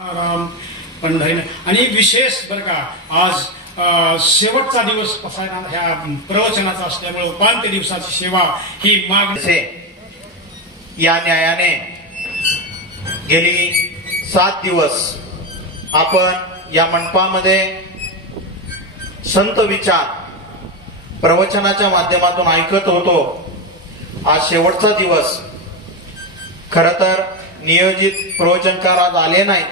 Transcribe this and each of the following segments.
राम पंढरीने आणि विशेष बरं का आज शेवटचा दिवस पसायला ह्या प्रवचनाचा असल्यामुळे उपांत्य दिवसाची सेवा ही मागणी या न्यायाने गेली 7 दिवस आपण या मंडपामध्ये संत विचार प्रवचनाच्या माध्यमातून ऐकत होतो. आज शेवटचा दिवस. खरं तर नियोजित प्रवचनकार आज आले नाही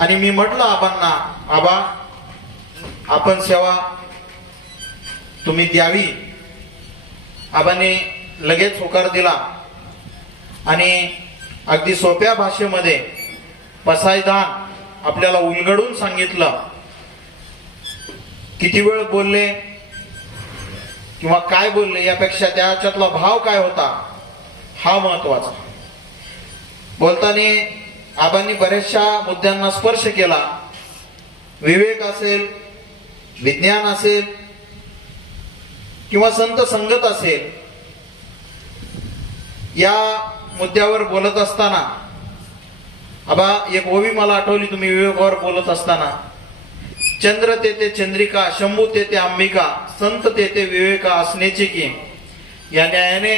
आणि मी म्हटलं आबांना, आबा आपण सेवा तुम्ही द्यावी. आबाने लगेच होकार दिला आणि अगदी सोप्या भाषेमध्ये पसायदान आपल्याला उलगडून सांगितलं. किती वेळ बोलले किंवा काय बोलले यापेक्षा त्याच्यातला भाव काय होता हा महत्वाचा. बोलताना आबांनी बऱ्याचशा मुद्द्यांना स्पर्श केला. विवेक असेल, विज्ञान असेल किंवा संत संगत असेल, या मुद्द्यावर बोलत असताना आबा एक ओवी मला आठवली. तुम्ही विवेकावर बोलत असताना, चंद्र तेथे चंद्रिका, शंभू तेथे अंबिका, संत तेथे विवेका असण्याची की. या न्यायाने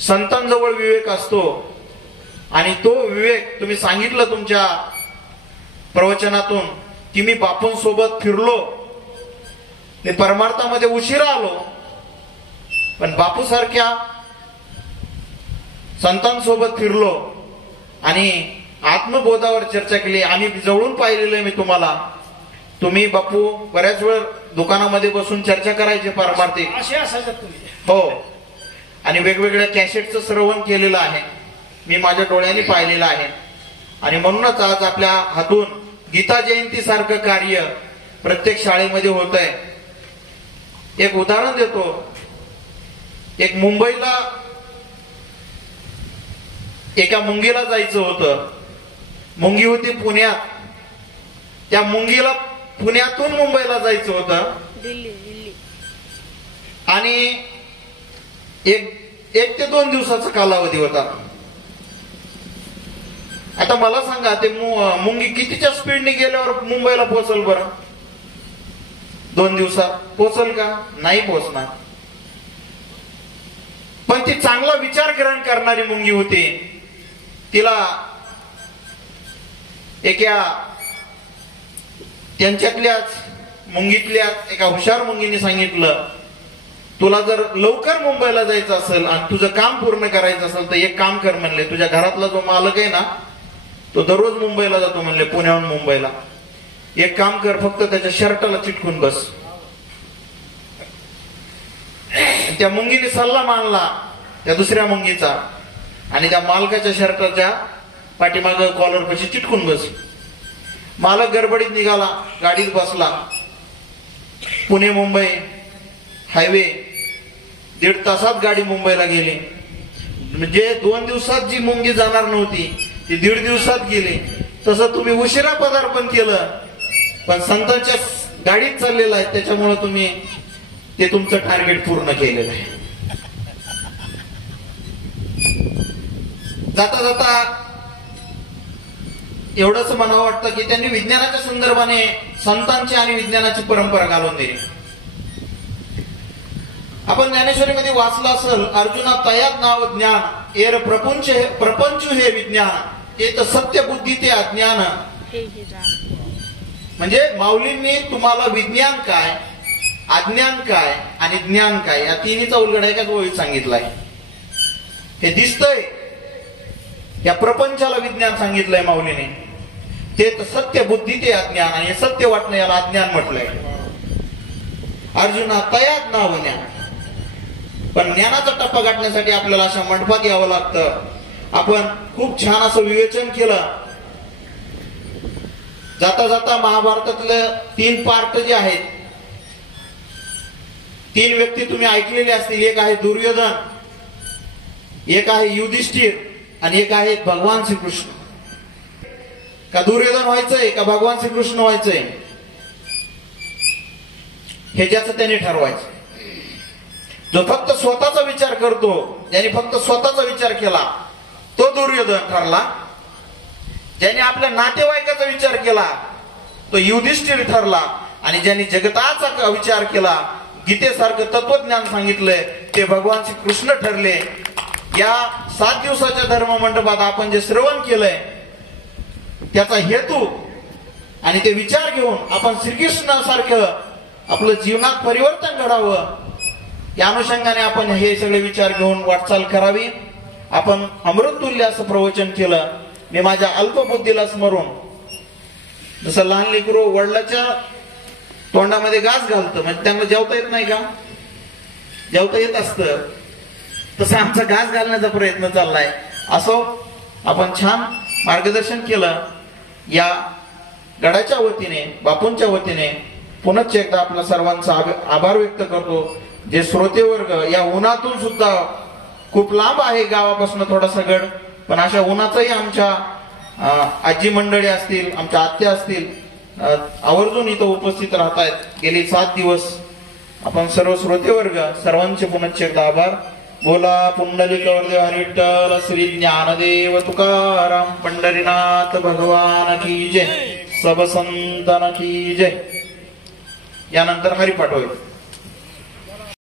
संतांजवळ विवेक असतो आणि तो विवेक तुम्ही सांगितलं तुमच्या प्रवचनातून की मी बापूंसोबत फिरलो, मी परमार्थामध्ये उशिरा आलो, पण बापू सारख्या संतांसोबत फिरलो आणि आत्मबोधावर चर्चा केली. आम्ही जवळून पाहिलेलं आहे मी तुम्हाला. तुम्ही बापू बऱ्याच वेळ दुकानामध्ये बसून चर्चा करायचे पारमार्थिक असे असायचं तुम्ही. हो, आणि वेगवेगळ्या कॅसेटचं श्रवण केलेलं आहे, मी माझ्या डोळ्यांनी पाहिलेलं आहे. आणि म्हणूनच आज आपल्या हातून गीता जयंती सारखं कार्य प्रत्येक शाळेमध्ये होत आहे. एक उदाहरण देतो. एक मुंबईला एका मुंगीला जायचं होतं. मुंगी होती पुण्यात. त्या मुंगीला पुण्यातून मुंबईला जायचं होतं आणि एक ते 2 दिवसाचा कालावधी होता. आता मला सांगा, ते मुंगी कितीच्या स्पीडने गेल्यावर मुंबईला पोहोचल बरं? 2 दिवसात पोहोचल का? नाही पोहोचणार. पण ती चांगला विचार ग्रहण करणारी मुंगी होती. तिला एका त्यांच्यातल्याच मुंगीतल्याच एका हुशार मुंगीने सांगितलं, तुला जर लवकर मुंबईला जायचं असेल आणि तुझं काम पूर्ण करायचं असेल तर एक काम कर म्हणले. तुझ्या घरातला जो मालक आहे ना, तो दररोज मुंबईला जातो म्हणले, पुण्याहून मुंबईला. एक काम कर, फक्त त्याच्या शर्टाला चिटकून बस. त्या मुंगीने सल्ला मानला त्या दुसऱ्या मुंगीचा आणि त्या मालकाच्या शर्टाच्या पाठीमाग कॉलर पाशी चिटकून बस. मालक गडबडीत निघाला, गाडीत बसला. पुणे मुंबई हायवे 1.5 तासात गाडी मुंबईला गेली. म्हणजे 2 दिवसात जी मुंगी जाणार नव्हती ती 1.5 दिवसात गेली. तसं तुम्ही उशिरा पदार्पण केलं पण संतांच्या गाडीत चाललेलं आहे, त्याच्यामुळे तुम्ही ते तुमचं टार्गेट पूर्ण केलेलं आहे. जाता जाता एवढंच म्हणावं वाटतं की त्यांनी विज्ञानाच्या संदर्भाने संतांची आणि विज्ञानाची परंपरा घालून दिली. आपण ज्ञानेश्वरीमध्ये वाचलं असेल, अर्जुना तयात नाव ज्ञान एर प्रपंच हे विज्ञान ते तर सत्य बुद्धी ते अज्ञान. म्हणजे माऊलींनी तुम्हाला विज्ञान काय, अज्ञान काय आणि ज्ञान काय या तिन्हीचा उलगडा एकाच ओळीत सांगितलाय. हे दिसतंय, या प्रपंचाला विज्ञान सांगितलंय माऊलीने. ते तर सत्य बुद्धी ते अज्ञान, आणि सत्य वाटणं याला अज्ञान म्हटलंय. अर्जुना तयात नाव ज्ञान. पण ज्ञानाचा टप्पा गाठण्यासाठी आपल्याला अशा मंडपात यावं लागतं. आपण खूप छान असं विवेचन केलं. जाता जाता महाभारतातले 3 पार्ट जे आहेत, 3 व्यक्ती तुम्ही ऐकलेले असतील. एक आहे दुर्योधन, एक आहे युधिष्ठिर आणि एक आहे भगवान श्रीकृष्ण. का दुर्योधन व्हायचंय का भगवान श्रीकृष्ण व्हायचंय हे ज्याचं त्याने ठरवायचं. जो फक्त स्वतःचा विचार करतो, ज्याने फक्त स्वतःचा विचार केला तो दुर्योधन ठरला. ज्याने आपल्या नातेवाईकाचा विचार केला तो युधिष्ठिर ठरला, आणि ज्यांनी जगताचा विचार केला, गीतेसारखं तत्वज्ञान सांगितलंय, ते भगवान श्री कृष्ण ठरले. या 7 दिवसाच्या धर्म मंडपात आपण जे श्रवण केलंय त्याचा हेतू आणि ते विचार घेऊन आपण श्रीकृष्णासारखं आपलं जीवनात परिवर्तन घडावं, या अनुषंगाने आपण हे सगळे विचार घेऊन वाटचाल करावी. आपण अमृततुल्य असं प्रवचन केलं. मी माझ्या अल्पबुद्धीला स्मरून, जसं लहान लेकरू वडिलाच्या तोंडामध्ये घास घालतं, म्हणजे त्यांना जेवता येत नाही का, जेवता येत असतं, तसं आमचा घास घालण्याचा प्रयत्न चाललाय. असो, आपण छान मार्गदर्शन केलं. या गडाच्या वतीने, बापूंच्या वतीने पुनश्च एकदा आपल्या सर्वांचा आभार व्यक्त करतो. जे श्रोते वर्ग या उन्हातून सुद्धा खूप लांब आहे गावापासून थोडासा गड, पण अशा उन्हाचाही आमच्या आजी मंडळी असतील, आमच्या आत्या असतील, आवर्जून इथं उपस्थित राहत आहेत गेली 7 दिवस. आपण सर्व श्रोते वर्ग सर्वांचे पुनश्च एकदा आभार. बोला पुंडलिक वरदेव हरी विठ्ठल श्री ज्ञानदेव तुकाराम पंढरीनाथ भगवान की जय, सब संतान की जय. यानंतर हरिपाठ होईल.